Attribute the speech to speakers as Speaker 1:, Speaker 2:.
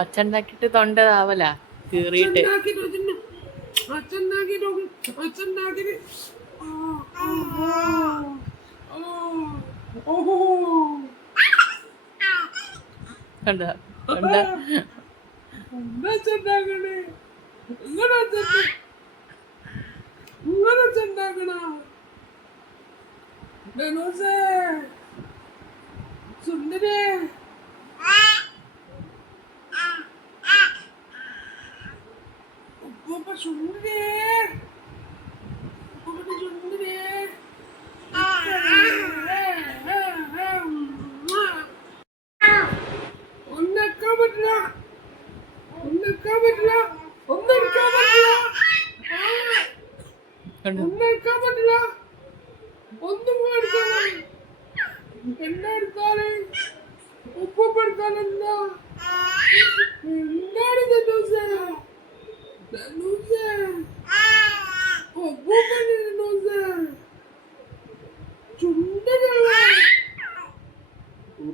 Speaker 1: അച്ഛണ്ടാക്കിട്ട് തൊണ്ടതാവല കീറിട്ട്
Speaker 2: സുന്ദരേ சொல்லுவே என்ன இருந்தாலும் உப்பு படுத்தாலும் தான்